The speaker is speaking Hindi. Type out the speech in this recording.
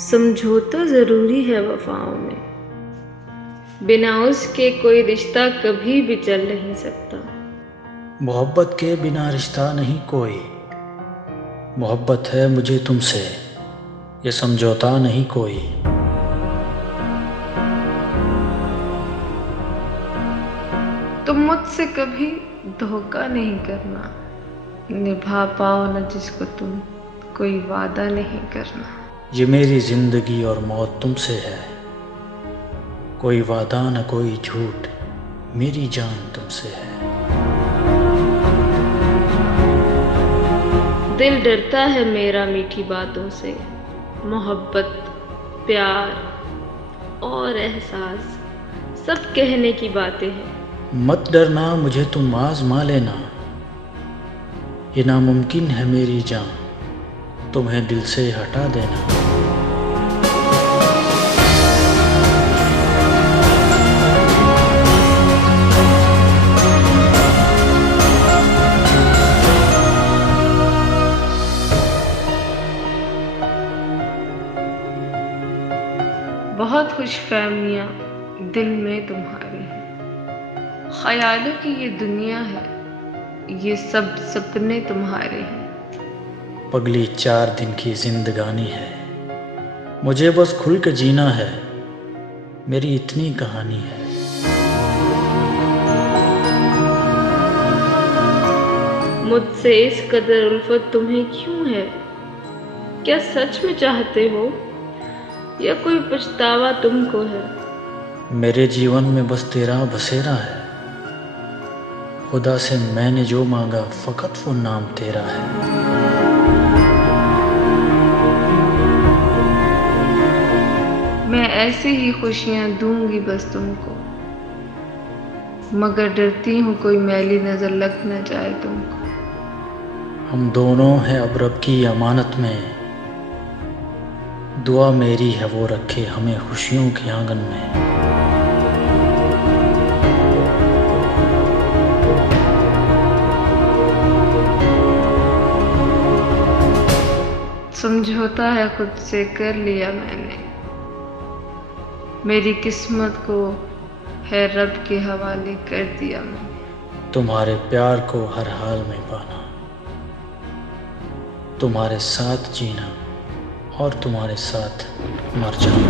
समझौता ज़रूरी है वफ़ाओं में, बिना उसके कोई रिश्ता कभी भी चल नहीं सकता। मोहब्बत के बिना रिश्ता नहीं कोई, मोहब्बत है मुझे तुमसे, ये समझौता नहीं कोई। तुम मुझसे कभी धोखा नहीं करना, निभा पाओ न जिसको तुम, कोई वादा नहीं करना। ये मेरी जिंदगी और मौत तुमसे है, कोई वादा न कोई झूठ, मेरी जान तुमसे है। दिल डरता है मेरा मीठी बातों से, मोहब्बत, प्यार और एहसास सब कहने की बातें हैं। मत डरना मुझे तुम आज़मा लेना, ये नामुमकिन है मेरी जान, तुम्हें दिल से हटा देना। बहुत खुशफहमियाँ दिल में तुम्हारी हैं, ख्यालों की ये दुनिया है, ये सब सपने तुम्हारे हैं। पगली 4 दिन की जिंदगानी है, मुझे बस खुल के जीना है, मेरी इतनी कहानी है। मुझसे इस कदर उल्फत तुम्हें क्यों है? क्या सच में चाहते हो या कोई पछतावा तुमको है? मेरे जीवन में बस तेरा बसेरा है, खुदा से मैंने जो मांगा फकत वो नाम तेरा है। मैं ऐसे ही खुशियाँ दूंगी बस तुमको, मगर डरती हूँ कोई मैली नजर लग न जाए तुमको। हम दोनों हैं अब रब की अमानत में, दुआ मेरी है वो रखे हमें खुशियों के आंगन में। समझौता है खुद से कर लिया मैंने, मेरी किस्मत को है रब के हवाले कर दिया मैंने। तुम्हारे प्यार को हर हाल में पाना, तुम्हारे साथ जीना और तुम्हारे साथ मर जाना।